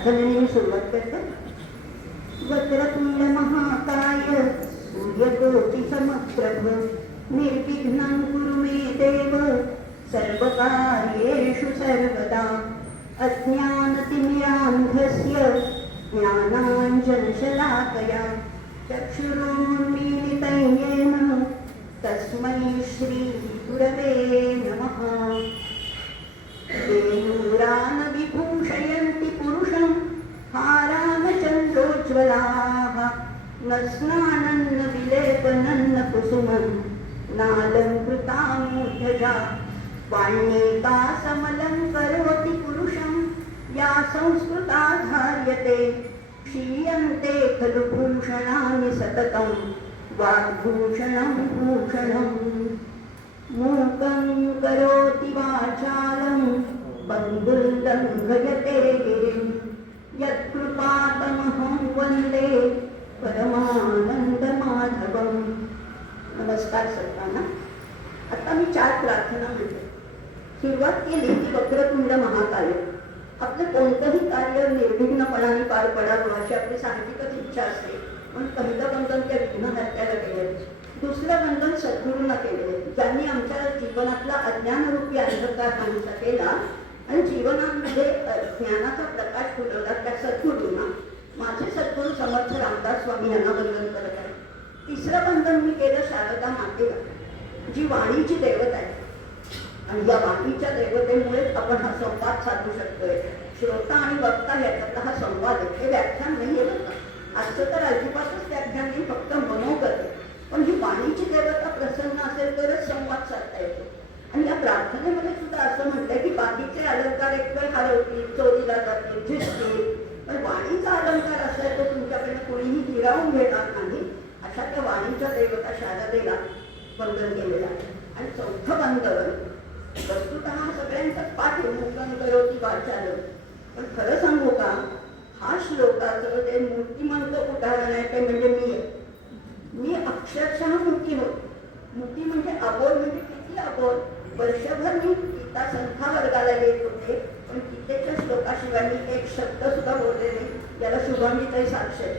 प्रार्थनेने सुरुवात करते. वक्रतुंड महाकाय सूर्यकोटि समप्रभ निर्विघ्नं कुरु मे देव सर्वकार्येषु सर्वदा. अज्ञानतिमिरान्धस्य ज्ञानाञ्जनशलाकया चक्षुरुन्मीलितं येन तस्मै श्रीगुरवे नमः. केयूरानविभूषयन्ति पुरुषं हारामचन्द्रोज्ज्वलाः न स्नानं न विलेपनं न कुसुमं नालङ्कृतामूर्धजा. वाण्येकासमलं करोति पुरुषं या संस्कृता धार्यते. क्षीयन्ते खलु भूषणानि सततं वाग्भूषणं भूषणं. मूकं करोति वाचालं पङ्गुं लङ्घयते गिरिं. यत्कृपातमहं वन्दे परमानन्दमाधवम्. नमस्कार सर्वांना. आता मी 4 प्रार्थना म्हणते. सुरुवात केली की वक्रतुंड महाकाय. आपलं कोणतंही कार्य निर्विघ्नपणाने पार पडावं अशी आपली साहजिकच इच्छा असते. पण पहिलं बंधन त्या विघ्नहर्त्याला केलं. दुसरं बंधन सद्गुरूंना केलेलं. ज्यांनी आमच्या जीवनातला अज्ञानरूपी अंधकार नाहीसा केला आणि जीवनामध्ये ज्ञानाचा प्रकाश फुलवला त्या सद्गुरूंना माझे सद्गुरू समर्थ रामदास स्वामी यांना वंदन करत आहे. तिसरं बंधन मी केलं शारदा मातेला, जी वाणीची दैवत आहे. आणि या वाणीच्या दैवतेमुळेच आपण हा संवाद साधू शकतोय. श्रोता आणि वक्ता याच्यातला हा संवाद आहे. हे व्याख्यान नाही आहे बघा. आजचं तर अजिबातच व्याख्यान नाही, फक्त मनोगत आहे. पण ही वाणीची देवता प्रसन्न असेल तरच संवाद साधता येतो. आणि या प्रार्थनेमध्ये सुद्धा असं म्हटलंय की बाकीचे अलंकार एक वेळ हरवतील, चोरीला जातील, झिजतील, पण वाणीचा अलंकार असा आहे तो तुमच्याकडनं कोणीही हिरावून घेणार नाही. अशा त्या वाणीच्या देवता शारदेला वंदन केलेलं आहे. आणि चौथं बंधन वस्तुतः सगळ्यांचाच पाठ आहे, मूकं करोति वाचालं. पण खरं सांगू का, हा श्लोकाचं ते मूर्तिमंत उदाहरण आहे ते म्हणजे मी आहे. मी अक्षरशः मुकी होत. मुकी म्हणजे अबोल. म्हणजे किती अबोल. वर्षभर मी गीता संख्या वर्गाला येत होते, पण गीतेच्या श्लोकाशिवाय मी एक शब्द सुद्धा बोलले नाही. याला शुभांगीताई साक्ष आहे.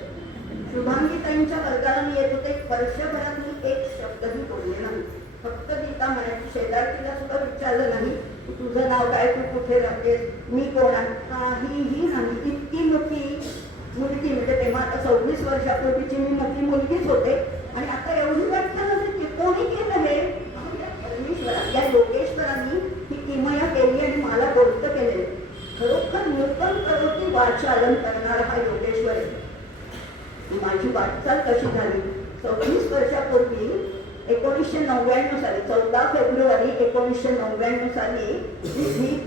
शुभांगीताईंच्या वर्गाला मी येत होते, वर्षभरात मी एक शब्दही बोलले नाही. फक्त गीता म्हणायची. शेजारतीला सुद्धा विचारलं नाही तुझं नाव काय, तू कुठे राहतेस, मी कोण आहे, काहीही नाही. इतकी मुकी मुलगी. म्हणजे तेव्हा आता 26 वर्षापूर्वीची मी मोठी मुलगीच होते. आणि आता एवढी व्याख्यानं की कोणी केलं हे, परमेश्वरा या योगेश्वरांनी ही किमया केली आणि मला बोलतं केलेलं. खरोखर नूतन करोति वाचालन करणारा हा योगेश्वर आहे. माझी वाटचाल कशी झाली. 26 वर्षापूर्वी 1999 साली 14 फेब्रुवारी 1999 साली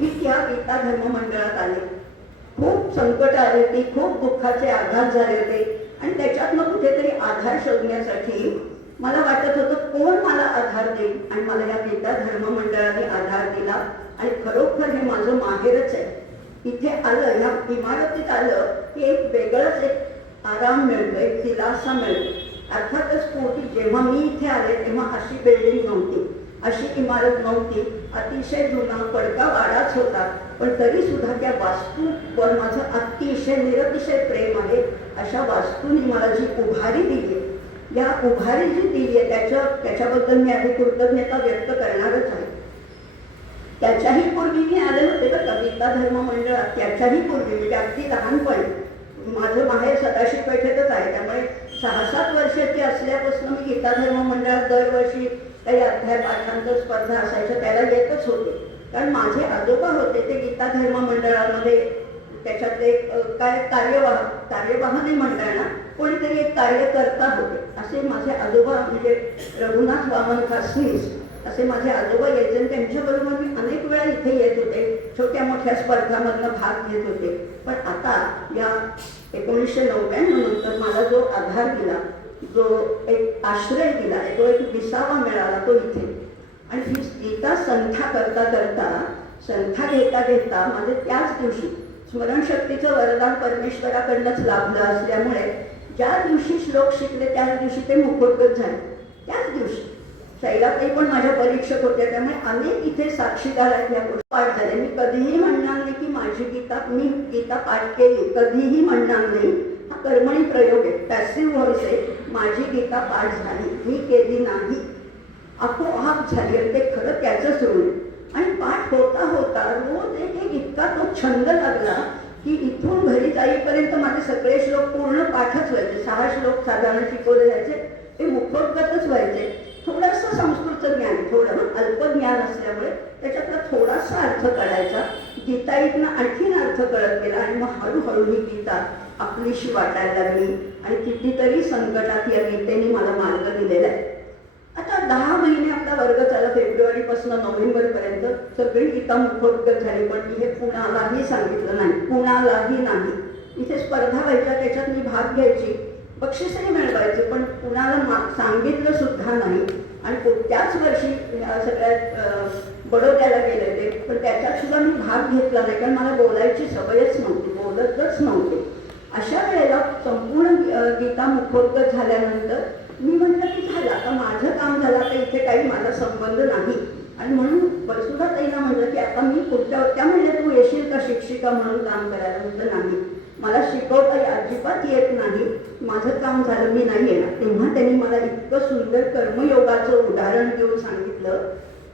मी या गीता धर्म मंडळात आले. खूप संकट आले होती, खूप दुःखाचे आघात झाले होते. आणि त्याच्यातनं कुठेतरी आधार शोधण्यासाठी मला वाटत होतं कोण मला आधार देईल. आणि मला या गीता धर्म मंडळाने आधार दिला. आणि खरोखर हे माझं माहेरच आहे. इथे आलं, ह्या इमारतीत आलं की एक वेगळंच एक आराम मिळतो, एक दिलासा मिळतो. अर्थातच पोटी जेव्हा मी इथे आले तेव्हा अशी बिल्डिंग नव्हती, अशी इमारत नव्हती. अतिशय जुना पडका वाडाच होता. पण तरी सुद्धा त्या वास्तूवर माझं अतिशय निरतिशय प्रेम आहे. अशा वास्तूंनी मला जी उभारी दिली आहे, या उभारी जी दिली आहे त्याच्याबद्दल मी आधी कृतज्ञता व्यक्त करणारच आहे. त्याच्याही पूर्वी मी आले होते तर गीता धर्म मंडळात. त्याच्याही पूर्वी म्हणजे अगदी लहानपणी. माझं माहेर सदाशिव पेठेतच आहे. त्यामुळे 6-7 वर्षाची असल्यापासून मी गीता धर्म मंडळात दरवर्षी काही अध्याय पाठांतर स्पर्धा असायच्या त्याला येतच होते. कारण माझे आजोबा होते ते गीता धर्म मंडळामध्ये त्याच्यातले काय कार्यवाह नाही म्हणता येणार, कोणीतरी एक कार्यकर्ता होते. असे माझे आजोबा म्हणजे रघुनाथ वामन खासनीस असे माझे आजोबा यायचे. आणि त्यांच्याबरोबर मी अनेक वेळा इथे येत होते. छोट्या मोठ्या स्पर्धांमधनं भाग घेत होते. पण आता या 1999 नंतर मला जो आधार दिला, जो एक आश्रय दिला, जो एक विसावा मिळाला तो इथे. आणि ही गीता संख्या करता घेता माझे त्याच दिवशी स्मरणशक्तीचं वरदान परमेश्वराकडनंच लाभलं असल्यामुळे ज्या दिवशी श्लोक शिकले त्याच दिवशी ते मुखोद्गत झाले. त्याच दिवशी शैलाताई पण माझ्या परीक्षक होत्या. त्यामुळे अनेक इथे साक्षीदार आहेत. या गोष्टी पाठ झाले. मी कधीही म्हणणार नाही की माझी माझी गीता, मी गीता पाठ केली कधीही म्हणणार नाही. हा कर्मणी प्रयोग आहे, पॅसिव्ह व्हॉइस आहे. माझी गीता पाठ झाली, मी केली नाही, आपोआप झाली. आणि ते खरं त्याचंच ऋण. आणि पाठ होता होता रोज एक इतका तो छंद लागला की इथून घरी जाईपर्यंत माझे सगळे श्लोक पूर्ण पाठच व्हायचे. 6 श्लोक साधारण शिकवले जायचे, ते मुखोद्गतच व्हायचे. थोडंसं संस्कृतचं ज्ञान, थोडं अल्पज्ञान असल्यामुळे त्याच्यातला थोडासा अर्थ काढायचा. गीता इथनं आणखीन अर्थ कळत गेला आणि मग हळूहळू ही गीता आपलीशी वाटायला लागली. आणि कितीतरी संकटात या गीतेने मला मार्ग दिलेला आहे. आता 10 महिने आपला वर्ग चालला, फेब्रुवारीपासून नोव्हेंबरपर्यंत सगळी गीता मुखोद्गत झाली. पण मी हे कुणालाही सांगितलं नाही, कुणालाही नाही. इथे स्पर्धा व्हायच्या, त्याच्यात मी भाग घ्यायची, बक्षीसही मिळवायचे, पण कुणाला सांगितलं सुद्धा नाही. आणि त्याच वर्षी सगळ्यात बडोद्याला गेले ते, पण त्याच्यात सुद्धा मी भाग घेतला नाही, कारण मला बोलायची सवयच नव्हती, बोलतच नव्हते. अशा वेळेला संपूर्ण गीता मुखोद्गत झाल्यानंतर मी म्हटलं की झालं, आता माझं काम झालं, आता इथे काही माझा संबंध नाही. आणि म्हणून वसुधाताईंना म्हटलं की आता मी त्या म्हणजे तू येशील का शिक्षिका म्हणून काम करायला? म्हटलं नाही, मला शिकवता अजिबात येत नाही, माझं काम झालं, मी नाही येणार. तेव्हा त्यांनी मला इतकं सुंदर कर्मयोगाचं उदाहरण देऊन सांगितलं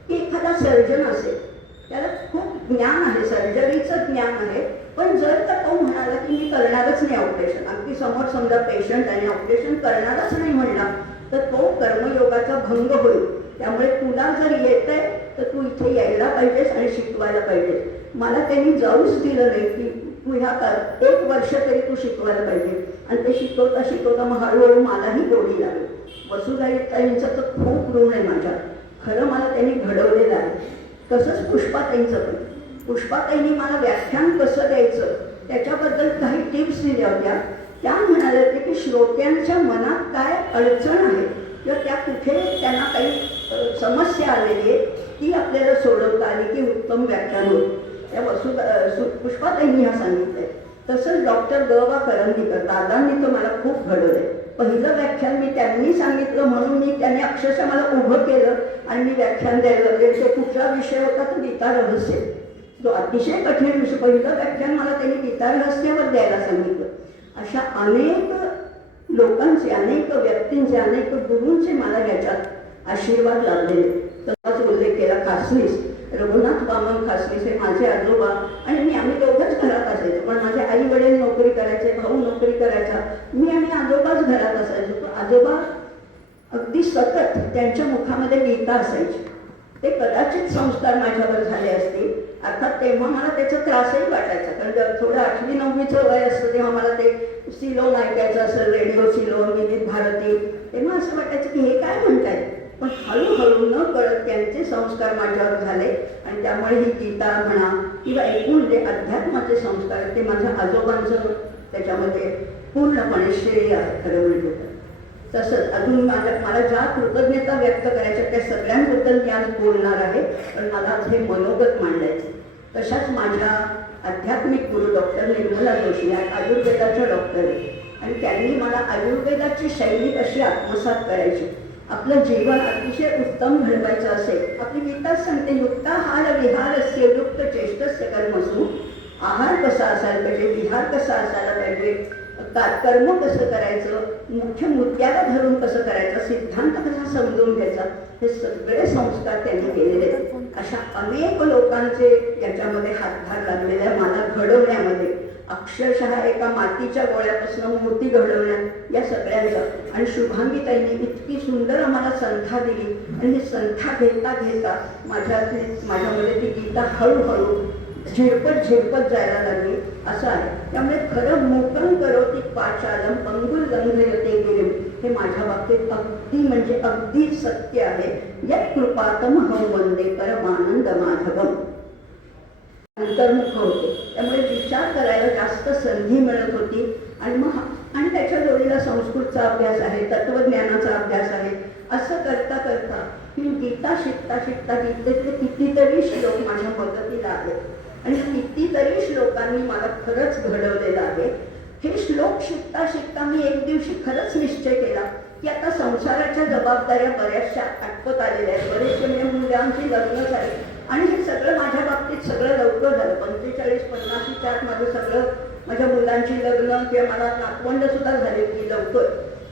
की एखादा सर्जन असेल, त्याला खूप ज्ञान आहे, सर्जरीचं ज्ञान आहे, पण जर का तो म्हणाला की मी करणारच नाही ऑपरेशन, अगदी समोर समजा पेशंट आणि ऑपरेशन करणारच नाही म्हणला, तर तो कर्मयोगाचा भंग होईल. त्यामुळे तुला जर येत आहे तर तू इथे यायला पाहिजेस आणि शिकवायला पाहिजेस. मला त्यांनी जाऊच दिलं नाही की तू ह्या 1 वर्ष तरी तू शिकवायला पाहिजे. आणि ते शिकवता शिकवता मग हळूहळू मलाही गोडी लागली. वसुधाताईंचं तर खूप ऋण आहे माझ्या, खरं मला त्यांनी घडवलेलं आहे. तसंच पुष्पाताईंचं पण. पुष्पाताईंनी मला व्याख्यान कसं द्यायचं त्याच्याबद्दल काही टिप्स दिल्या होत्या. त्या म्हणाल्या होत्या की श्रोत्यांच्या मनात काय अडचण आहे किंवा त्या कुठे त्यांना काही समस्या आलेली आहे ती आपल्याला सोडवता आली की उत्तम व्याख्यान होईल. त्या पुष्पाताईंनी ह्या सांगितलंय. तसंच डॉक्टर ग.वा. करंदीकर दादांनी तर मला खूप घडवलंय. पहिलं व्याख्यान मी त्यांनी सांगितलं म्हणून मी त्याने अक्षरशः मला उभं केलं आणि मी व्याख्यान द्यायला लागले. तो कुठला विषय होता तो गीता रहस्य, जो अतिशय कठीण विषय. पहिलं व्याख्यान मला त्यांनी गीता रहस्यावर द्यायला सांगितलं. अशा अनेक लोकांचे, अनेक व्यक्तींचे, अनेक गुरूंचे मला ह्याच्यात आशीर्वाद लाभलेले. तसाच उल्लेख केला खासनीस, रघुनाथ वामन खासनीस हे माझे आजोबा आणि मी, आम्ही दोघंच घरात असायचो. पण माझे आई वडील नोकरी करायचे, भाऊ नोकरी करायचा, मी आणि आजोबाच घरात असायचो. तो आजोबा अगदी सतत त्यांच्या मुखामध्ये गीता असायची. ते कदाचित संस्कार माझ्यावर झाले असतील. अर्थात तेव्हा मला त्याचा त्रासही वाटायचा, कारण थोडं 8वी 9वीचं वय असतं तेव्हा मला ते सिलोन ऐकायचं असेल, रेडिओ सिलोन, विविध भारती. तेव्हा असं वाटायचं की हे काय म्हणताय. पण हळूहळू न कळत त्यांचे संस्कार माझ्यावर झाले आणि त्यामुळे ही गीता म्हणा किंवा एकूण जे अध्यात्माचे संस्कार ते माझ्या आजोबांचं त्याच्यामध्ये पूर्णपणे श्रेय आहे खरं म्हणजे. तसंच अजून मला ज्या कृतज्ञता व्यक्त करायच्या त्या सगळ्यांबद्दल मी आज बोलणार आहे, पण मला आज हे मनोगत मांडायचं. तशाच माझ्या आध्यात्मिक गुरु डॉक्टर निर्मला जोशी या आयुर्वेदाच्या डॉक्टर आहेत आणि त्यांनी मला आयुर्वेदाची शैली कशी आत्मसात करायची, आपलं जीवन अतिशय उत्तम घडवायचं असेल. आपली गीताच सांगते, युक्ताहार विहारस्य युक्त चेष्टस्य कर्मसु. आहार कसा असायला पाहिजे, विहार कसा असायला पाहिजे, कर्म कसं करायचं, मुख्य मुद्द्याला धरून कसं करायचं, सिद्धांत कसा समजून घ्यायचा, हे सगळे संस्कार त्यांनी केलेले आहेत. अशा अनेक लोकांचे याच्यामध्ये हातभार लागलेले आहे मला घडवण्यामध्ये. अक्षरशः एका मातीच्या गोळ्यापासून मूर्ती घडवण्या या सगळ्यांचा. आणि शुभांगीताईंनी इतकी सुंदर आम्हाला संथा दिली आणि ही संथा घेता घेता माझ्यामध्ये ती गीता हळूहळू झिरपत जायला लागली असं आहे. त्यामुळे खरं मूकं करोति पाचालं पंगुल लंघयते गिरिम हे माझ्या बाबतीत अगदी म्हणजे अगदी सत्य आहे. यत् कृपातमहं वंदे परमानंद माधवम. अंतर्मुख होते, त्यामुळे विचार करायला जास्त संधी मिळत होती. आणि त्याच्या जोडीला संस्कृतचा अभ्यास आहे, तत्वज्ञानाचा अभ्यास आहे. असं करता करता ही गीता शिकता शिकता गीतेतले कितीतरी श्लोक माझ्या मदतीला आले आणि कितीतरी श्लोकांनी मला खरंच घडवलेलं आहे. हे श्लोक शिकता शिकता मी एक दिवशी खरंच निश्चय केला की आता संसाराच्या जबाबदाऱ्या बऱ्याचशा आटपत आलेल्या आहेत. बरेचसे म्हणजे मुलांची लग्न झाली, आणि हे सगळं माझ्या बाबतीत सगळं लवकर झालं. 45-50च्या आत माझं सगळं, माझ्या मुलांची लग्न किंवा मला नातवंड सुद्धा झाले की लवकर.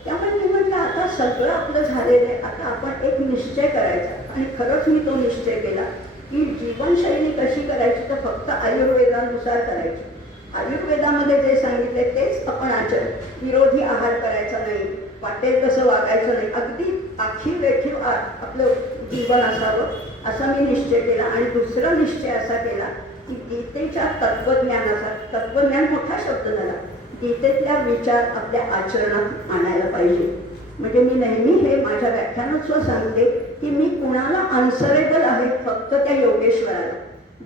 त्यामुळे मी म्हटलं आता सगळं आपलं झालेलं आहे, आता आपण एक निश्चय करायचा. आणि खरंच मी तो निश्चय केला की जीवनशैली कशी करायची तर फक्त आयुर्वेदानुसार करायची. आयुर्वेदामध्ये जे सांगितले तेच आपण आचरण. विरोधी आहार करायचा नाही, वाटेल तसं वागायचं नाही, अगदी आखीव वेठीव आपलं जीवन असावं असा मी निश्चय केला. आणि दुसरा निश्चय असा केला की गीतेच्या तत्त्वज्ञानाचा, तत्त्वज्ञान मोठा शब्द झाला, गीतेतल्या विचार आपल्या आचरणात आणायला पाहिजे. म्हणजे मी नेहमी हे माझ्या व्याख्यानात सांगते की मी कुणाला आन्सरेबल आहे, फक्त त्या योगेश्वराला.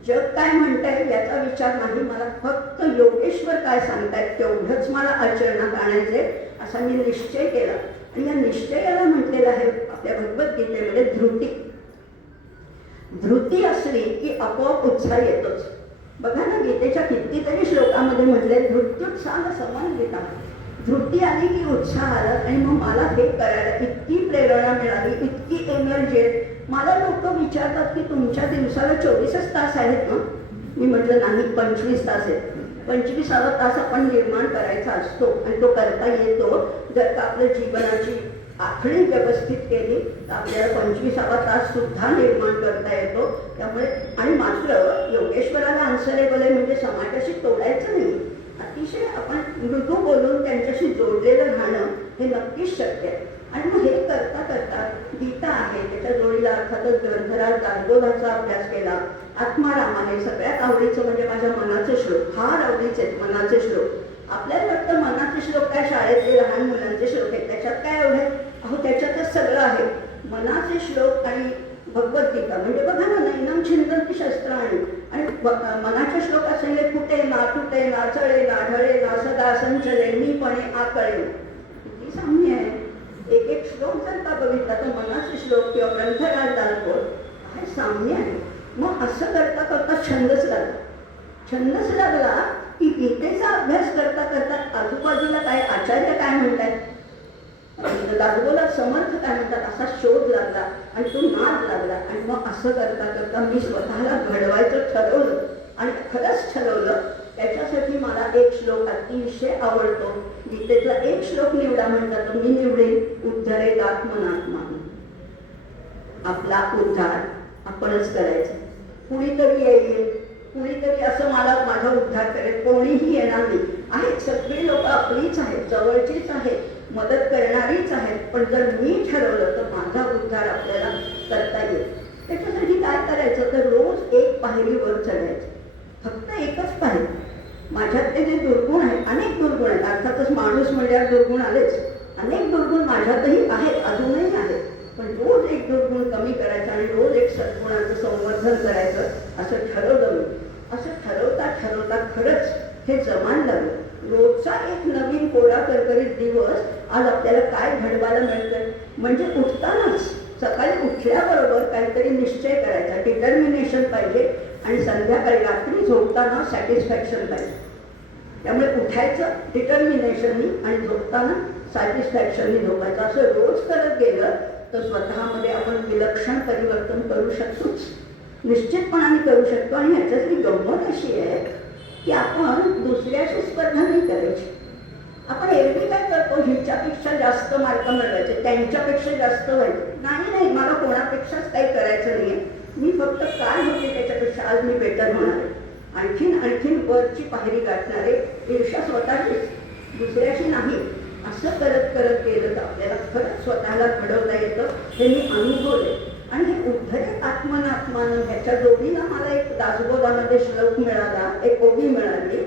जग काय म्हणताय याचा विचार नाही, मला फक्त योगेश्वर काय सांगतायत तेवढंच मला आचरणात आणायचे असा मी निश्चय केला. आणि या निश्चयाला म्हटलेलं आहे आपल्या भगवद्गीतेमध्ये धृती. धृती असली की आपोआप उत्साह येतोच. बघा ना, गीतेच्या कितीतरी श्लोकामध्ये म्हटले धृत्युत्साह समन्विता. धृती आली की उत्साह आला आणि मग मला हे करायला इतकी प्रेरणा मिळाली, इतकी एनर्जी. मला लोक विचारतात की तुमच्या दिवसाला 24च तास आहेत ना. मी म्हटलं नाही, 25 तास आहेत. 25वा तास आपण निर्माण करायचा असतो आणि तो करता येतो जर का आपल्या जीवनाची आखणी व्यवस्थित केली तर आपल्याला 25वा तास सुद्धा निर्माण करता येतो. त्यामुळे आणि मात्र योगेश्वराला आन्सरेबल आहे म्हणजे समाजाशी तोडायचं नाही, अतिशय आपण मृदू बोलून त्यांच्याशी जोडलेलं राहणं हे नक्कीच शक्य आहे. आणि मग हे करता करता गीता आहे, त्याच्या जोडीला अर्थातच ग्रंथराज दासबोधाचा अभ्यास केला. आत्माराम आहे, सगळ्यात आवडीचं म्हणजे माझ्या मनाचे श्लोक, फार आवडीचे आहेत मनाचे श्लोक. आपल्याला वाटतं मनाचे श्लोक काय शाळेतले लहान मुलांचे श्लोक आहेत, त्याच्यात काय एवढे? अहो त्याच्यातच सगळं आहे. मनाचे श्लोक आणि भगवद्गीता म्हणजे बघा ना, नैनम छिंदन्ति शस्त्राणि. आणि मनाचे श्लोक असलेले कुठे ना तुटे ना चळे ना ढळे ना सदा संचले मीपणे आकळे. किती साम्य आहे. एक एक श्लोक जर का बघितला तर मनाचे श्लोक किंवा ग्रंथराज दासबोध काय साम्य आहे. मग असं करता करता छंदच लागला. छंदच लागला की गीतेचा अभ्यास करता करता आजूबाजूला काय आचार्य काय म्हणतात, दासबोधात समर्थ काय म्हणतात असा शोध लागला आणि तो नाद लागला. आणि मग असं करता करता मी स्वतःला घडवायचं ठरवलं आणि खरंच ठरवलं. त्याच्यासाठी मला एक श्लोक अतिशय आवडतो. गीतेतला एक श्लोक निवडा म्हणतात तर मी निवडेन, उद्धरेत आत्मनात्मानं. आपला उद्धार आपणच करायचा. कुणीतरी येईल, कुणीतरी असं मला माझा उद्धार करेल, कोणीही येणार नाही. आहेत सगळी लोक आपलीच आहेत, जवळचीच आहेत, मदत करणारीच आहेत. पण जर मी ठरवलं तर माझा उद्धार आपल्याला करता येईल. त्याच्यासाठी काय करायचं तर रोज एक पायरी वर चढायचं, फक्त एकच पायरी. माझ्यातले जे दुर्गुण आहेत, अनेक दुर्गुण आहेत, अर्थातच माणूस म्हणल्यावर दुर्गुण आलेच. अनेक दुर्गुण माझ्यातही आहेत, अजूनही आहेत. पण रोज एक दुर्गुण कमी करायचा आणि रोज एक सद्गुणाचं संवर्धन करायचं असं ठरवलं मी. असं ठरवता ठरवता खरंच हे जमायला लागलं. रोजचा एक नवीन कोरा करकरीत दिवस आज आपल्याला काय घडवायला मिळतंय. म्हणजे उठतानाच सकाळी उठल्याबरोबर काहीतरी निश्चय करायचा, डिटर्मिनेशन पाहिजे. आणि संध्याकाळी रात्री झोपताना सॅटिस्फॅक्शन पाहिजे. त्यामुळे उठायचं डिटर्मिनेशननी आणि झोपताना सॅटिस्फॅक्शननी झोपायचं. असं रोज करत गेलं तर स्वतःमध्ये आपण विलक्षण परिवर्तन करू शकतोच, निश्चितपणाने करू शकतो. आणि ह्याच्यातली गंमत अशी आहे की आपण दुसऱ्याशी स्पर्धा नाही करायची. आपण एरवी काय करतो, हिच्यापेक्षा जास्त मार्क मिळवायचे, त्यांच्यापेक्षा जास्त व्हायचे. नाही, मला कोणापेक्षाच काही करायचं नाही आहे. मी फक्त काय होते त्याच्यापेक्षा आज मी बेटर होणार आहे, आणखीन वरची पायरी गाठणार आहे. ईर्ष्या स्वतःचीच, दुसऱ्याशी नाही. असं करत करत गेलं तर आपल्याला खरंच स्वतःला घडवता येतं. हे मी अनुभवले. आणि हे उद्धरेत आत्मनात्मानं ह्याच्या जोडीला मला एक दासबोधामध्ये श्लोक मिळाला, एक ओवी मिळाली.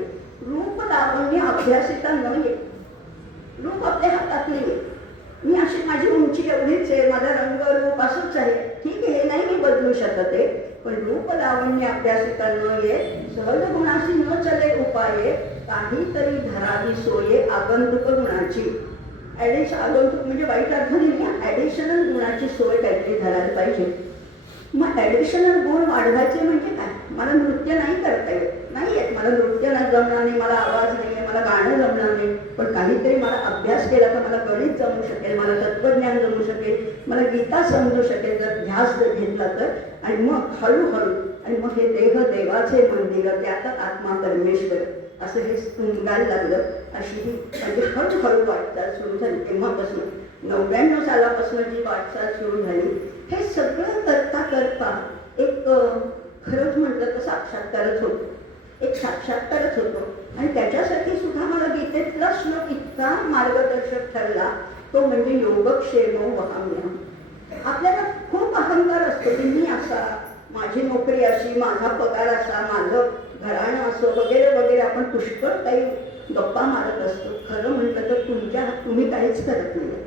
रूप लावण्य अभ्यासिता न ये. रूप आपल्या हातात नाही आहे. मी अशी माझी उंची एवढीच आहे, माझा रंग रूप असंच आहे, ठीक आहे, हे नाही मी बदलू शकत आहे. पण रूप लावण्य अभ्यासिता न ये, सहज गुणाशी न चले उपाये, काहीतरी धरावी सोये आगंतुक गुणाची. आगंतुक म्हणजे वाईट अर्थ नाही, ॲडिशनल गुणाची सोय काहीतरी धरायला पाहिजे. मग ॲडिशनल गुण वाढवायचे म्हणजे काय? मला नृत्य नाही करता येत, नाही येत मला नृत्य जमणार नाही, मला आवाज नाही आहे, मला गाणं जमणार नाही. पण काहीतरी मला अभ्यास केला तर मला गणित जमू शकेल, मला तत्त्वज्ञान जमू शकेल, मला गीता समजू शकेल जर ध्यास घेतला तर. आणि मग हळूहळू आणि मग हे देह देवाचे मंदिर, त्यातच आत्मा परमेश्वर, असं हे निघायला लागलं. अशी ही म्हणजे हळूहळू वाटचाल सुरू झाली. तेव्हापासून 99 सालापासून जी वाटचाल सुरू झाली, हे सगळं करता करता एक खरंच म्हटलं तर साक्षात्कारच होतो, एक साक्षात्कारच होतो. आणि त्याच्यासाठी सुद्धा मला गीतेतला श्लोक इतका मार्गदर्शक ठरला, तो म्हणजे योगक्षेमो वहाम्यहम्. आपल्याला खूप अहंकार असतो की मी असा, माझी नोकरी अशी, माझा पगार असा, माझं घराणं असो वगैरे वगैरे. आपण पुष्कळ काही गप्पा मारत असतो. खरं म्हटलं तर तुम्ही काहीच करत नाही.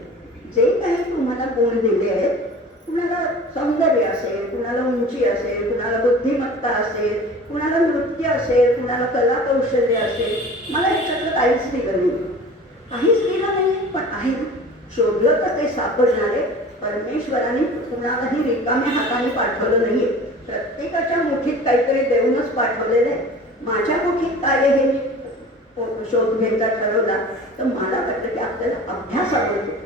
जे काही तुम्हाला गुण दिले आहेत, कुणाला सौंदर्य असेल, कुणाला उंची असेल, कुणाला बुद्धिमत्ता असेल, कुणाला नृत्य असेल, कुणाला कला कौशल्य असेल, मला ह्याच्यातलं काहीच दिलं नाही, काहीच दिलं नाही. पण आहे, शोधलं तर ते सापडणारे. परमेश्वराने कुणालाही रिकाम्या हाताने पाठवलं नाहीये. प्रत्येकाच्या मुठीत काहीतरी देऊनच पाठवलेलं आहे. माझ्या मुठीत काय आहे हे मी शोध घ्यायचा ठरवला तर मला वाटतं की आपल्याला अभ्यास आवडतो.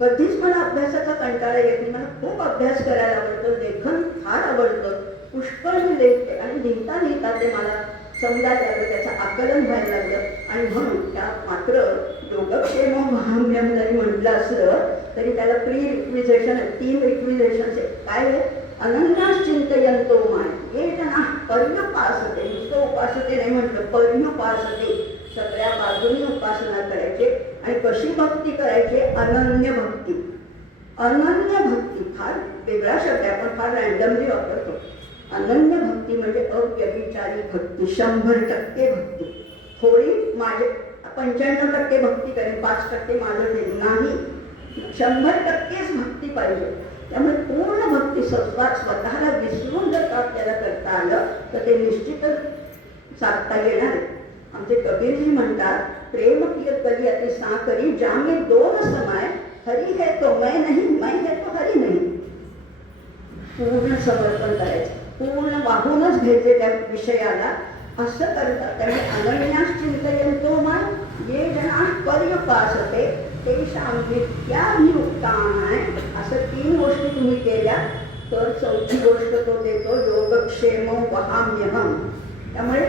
कधीच मला अभ्यासाचा कंटाळा येत नाही. मला खूप अभ्यास करायला आवडतं, लेखन फार आवडतं, पुष्कळ मी लिहिते. आणि लिहिता लिहिता ते मला समजायला लागलं, त्याचं आकलन व्हायला लागलं. आणि म्हणून त्या मात्र योगक्षेम वहाम्यहम् जरी म्हटलं असलं तरी त्याला प्री रिक्विजेशन आहे, 3 रिक्विजेशन्स आहेत. काय आहे? अनन्यास चिंतयन्तो माय ये जना पर्युपासते. नुसतं उपासते नाही म्हटलं, पर्युपासते. सगळ्या बाजूनी उपासना करायचे. आणि कशी भक्ती करायची? अनन्य भक्ती. अनन्य भक्ती फार वेगळा शब्द आहे, आपण फार रँडमली वापरतो. अनन्य भक्ती म्हणजे अव्यभिचारी भक्ती, 100% भक्ती. थोडी माझे 95% भक्ती करेन, 5% माझं देईन नाही, 100%च भक्ती पाहिजे. त्यामुळे पूर्ण भक्ती स्वतःला विसरून जर आपल्याला करता आलं तर ते निश्चितच साधता येणार. आमचे कबीरजी म्हणतात, प्रेम किय कली अति साकरी, जामे दोन समाय, हरी है तो मैं नहीं, मैं है तो हरी नहीं. पूर्ण समर्पण करायचं, पूर्ण वाहूनच घ्यायचे त्या विषयाला, असं करतात. त्यामुळे अनन्यास चिंतयन्तो माय ये जना पर्युपासते तेषां नित्याभियुक्तानां. असं 3 गोष्टी तुम्ही केल्या तर 4थी गोष्ट तो देतो, योगक्षेमो वहाम्यहम्. त्यामुळे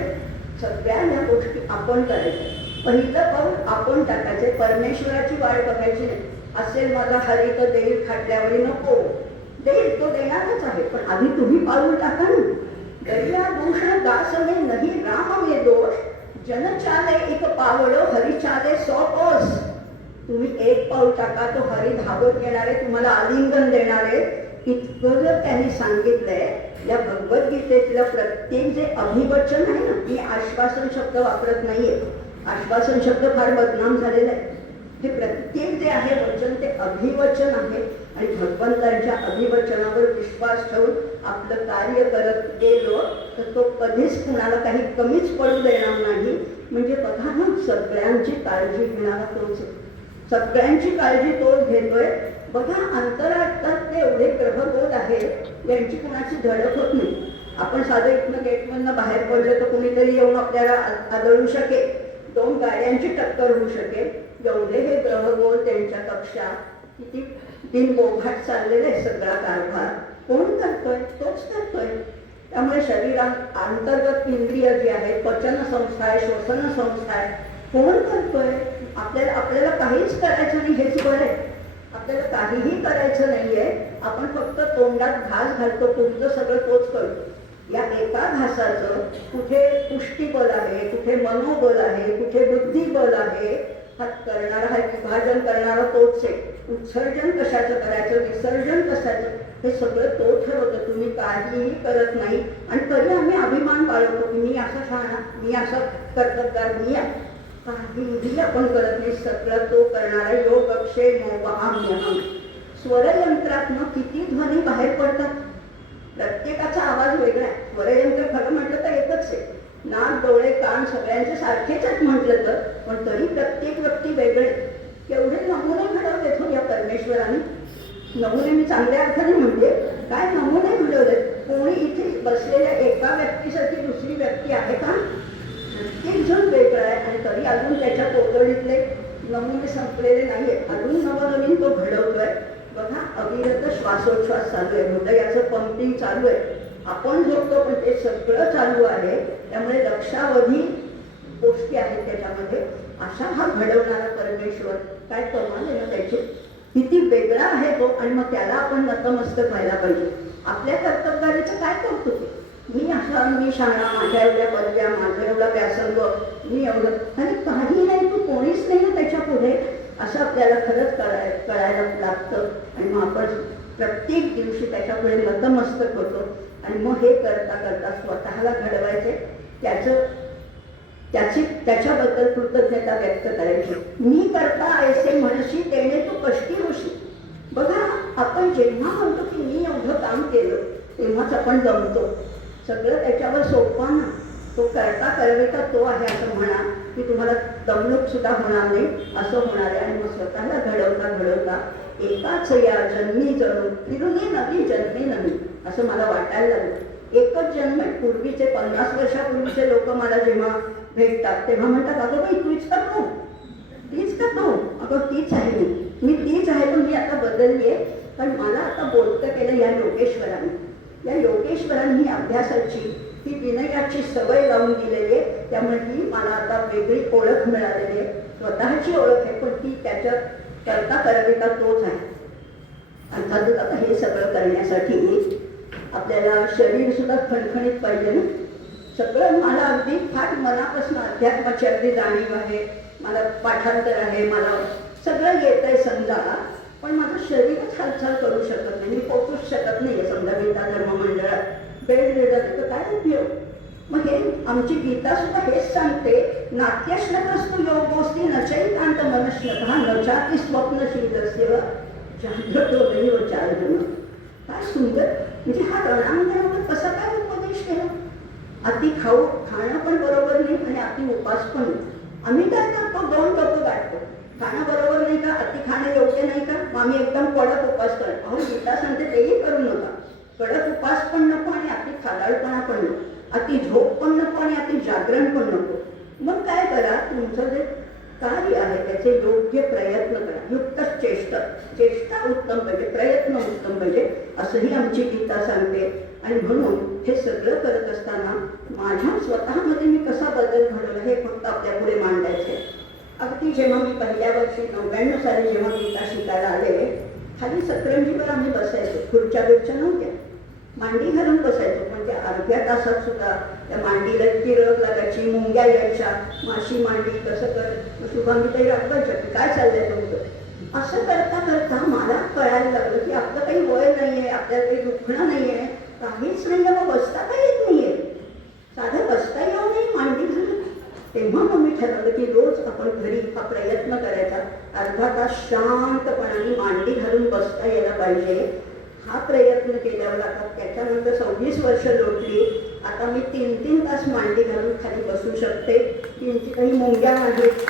सगळ्या या गोष्टी आपण करायच्या. पहिलं पाऊल आपण टाकायचे. परमेश्वराची वाट बघायची नाही. असेल माझा हरी तर देईल, खाटल्यावर नको, देईल, तो देणारच आहे, पण आधी तुम्ही पाऊल टाका ना. दरिया दूषण दास में नहीं राम में दोष, जन चाले एक पावलो हरी चाले 100 कोस. तुम्ही 1 पाऊल टाका, तो हरी धावत येणारे, तुम्हाला आलिंगन देणारे. इतकं जर त्यांनी सांगितलंय. या भगवद्गीतेतलं प्रत्येक जे अभिवचन आहे ना, मी आश्वासन शब्द वापरत नाहीये, आश्वासन शब्द फार बदनाम झालेला आहे. हे प्रत्येक जे आहे वचन ते अभिवचन आहे. आणि भगवंतांच्या अभिवचनावर विश्वास ठेवून आपलं कार्य करत गेलो तर तो कधीच कुणाला काही कमीच पडू देणार नाही. म्हणजे बघा ना, सगळ्यांची काळजी घेणारा तोच, सगळ्यांची काळजी तोच घेतोय. बघा, अंतराळात ते एवढे ग्रहगोल आहेत, यांची कुणाची धडक होत नाही. आपण साधं इथनं गेटमधनं बाहेर पडलं तर कुणीतरी येऊन आपल्याला आदळू शकेल, 2 गाड्यांची टक्कर होऊ शकेल. एवढे हे ग्रहगोल, त्यांच्या कक्षा, किती बिनबोभाट चाललेला आहे सगळा कारभार. कोण करतोय? तोच करतोय. त्यामुळे शरीरात अंतर्गत इंद्रिय जी आहे, पचन संस्था आहे, श्वसन संस्था आहे, कोण करतोय? आपल्याला काहीच करायचं नाही, हेच बरं आहे. आपल्याला काहीही करायचं नाहीये, आपण फक्त तोंडात घास घालतो, पुढचं सगळं तोच करतो. या एका घासाचं कुठे पुष्टीबल आहे, कुठे मनोबल आहे, कुठे बुद्धिबल आहे. हा करणारा, हा विभाजन करणारा तोच आहे. उत्सर्जन कशाचं करायचं, विसर्जन कशाचं, हे सगळं तो ठरवतं. तुम्ही काहीही करत नाही. आणि तरी आम्ही अभिमान बाळगतो की मी असं शहाणा, मी असं कर्तबगार, मी काहीही आपण करत नाही. सगळं तो करणारा. योगक्षेमो वहाम्यहम्. स्वरयंत्रातनं किती ध्वनी बाहेर पडतात, प्रत्येकाचा आवाज वेगळा आहे. स्वरयंत्र खरं म्हटलं तर एकच आहे. नाक, डोळे, कान सगळ्यांचे सारखेच आहेत म्हटलं तर, पण तरी प्रत्येक व्यक्ती वेगळे. केवढे नमुने घडवलेत हो या परमेश्वराने. नमुने मी चांगल्या अर्थाने म्हणते, काय नमुने घडवले. कोणी इथे बसलेल्या एका व्यक्तीसाठी दुसरी व्यक्ती आहे का? प्रत्येक जण वेगळा आहे. आणि तरी अजून त्याच्या पोतडीतले नमुने संपलेले नाहीये. अजून नवनवीन तो घडवतोय. बघा, अविरत श्वासोच्छ्वास चालू आहे, हृदयाचं पंपिंग चालू आहे. आपण झोपतो पण ते सगळं चालू आहे. त्यामुळे लक्षावधी गोष्टी आहेत त्याच्यामध्ये. अशा हा घडवणारा परमेश्वर, काय कमाल आहे ना त्याची, किती वेगळा आहे तो. आणि मग त्याला आपण नतमस्तक व्हायला पाहिजे. आपल्या कर्तव्याचं काय कौतुक आहे? मी शाळा, माझ्या एवढ्या पदव्या, माझं एवढा व्यासंग, मी एवढं, आणि काही नाही, तू कोणीच नाही ना त्याच्या पुढे, असं आपल्याला खरंच कळायला लागतं. आणि मग आपण प्रत्येक दिवशी त्याच्यापुढे नतमस्तक होतो. आणि मग हे करता करता स्वतःला घडवायचे, त्याच्याबद्दल कृतज्ञता व्यक्त करायची. मी करता ऐसे म्हणशी तेने तू कष्टी होशी. बघा, आपण जेव्हा म्हणतो की मी एवढं काम केलं, तेव्हाच आपण दमतो. सगळं त्याच्यावर सोपं ना. तो करता करविता तो आहे असं म्हणा, की तुम्हाला दमणूक सुद्धा होणार नाही, असं होणार आहे. आणि मग स्वतःला घडवता एकाच या जन्मी जणू फिरूनही नवी जन्मी नवी, असं मला वाटायला लागलं. एकच जन्म आहे. पूर्वीचे 50 वर्षापूर्वीचे लोक मला जेव्हा भेटतात तेव्हा म्हणतात, अगं बाई तीच का तू, अगं तीच आहे मी तीच आहे, पण मी आता बदलली आहे. पण मला आता बोलतं केलं या योगेश्वरांनी अभ्यासाची, ही विनयाची सवय लावून दिलेली आहे. त्यामुळे ही मला आता वेगळी ओळख मिळालेली आहे, स्वतःची ओळख आहे, पण ती त्याच्यात करता करविता तोच आहे. अर्थातच आता हे सगळं करण्यासाठी आपल्याला शरीर सुद्धा खणखणीत पाहिजे ना. सगळं मला अगदी फार मनापासून अध्यात्माची अगदी जाणीव आहे, मला पाठांतर आहे, मला सगळं येत आहे समजा, पण माझं शरीरच हालचाल करू शकत नाही, मी पोचूच शकत नाही. समजा गीता धर्म मंडळात बेड रेडर तर काय उपयोग. मग हे आमची गीता सुद्धा हेच सांगते, नाट्यश्नकस्तु योगोस्ती नचैकांत मनश्नतः नचाति स्वप्नशीलस्य जाग्रतोदैव चार्जन. काय सुंदर, म्हणजे हा रणांगणावर कसा काय उपदेश केला. अति खाणं पण बरोबर नाही आणि अति उपास पण नाही. आम्ही काय करतो, 2 डोकं गाठतो. खाणं बरोबर नाही का, अति खाणं योग्य नाही का, मग आम्ही एकदम कडक उपास करतो. अहो गीता सांगते तेही करू नका. कडक उपास पण नको आणि अति खादाळपणा पण नको, अति झोप पण नको आणि अति जागरण पण नको. मग काय करा, तुमचं जे कार्य आहे त्याचे योग्य प्रयत्न करा. युक्त चेष्टा उत्तम पाहिजे, प्रयत्न उत्तम पाहिजे, असंही आमची गीता सांगते. आणि म्हणून हे सगळं करत असताना माझ्या स्वतःमध्ये मी कसा बदल घडवला हे फक्त आपल्या पुढे मांडायचे. अगदी जेव्हा मी पहिल्या वर्षी 99 साली जेव्हा गीता शिकायला आले, खाली सतरंजीवर आम्ही बसायचो, खुर्च्या बिर्च्या नव्हत्या, मांडी घालून बसायचो. पण त्या अर्ध्या तासात सुद्धा त्या मांडीला इतकी रग लागायची, मुंग्या यायच्या, माशी मांडी कसं कर, शुभांगीताई रागवायच्या की काय चाललंय तुमचं. असं करता करता मला कळायला लागलं की आपलं काही वय नाही आहे, आपल्याला काही दुखणं नाही आहे, काहीच नाही आहे, मग बसता काही येत नाही आहे, साधं बसता येऊ नाही मांडी घालून. तेव्हा मग मी ठरवलं की रोज आपण घरी हा प्रयत्न करायचा, अर्धा तास शांतपणाने मांडी घालून बसता यायला पाहिजे. हा प्रयत्न केल्यावर आता त्याच्यानंतर 26 वर्ष लोटली, आता मी 3-3 तास मांडी घालून खाली बसू शकते. काही मुंग्या नाहीत,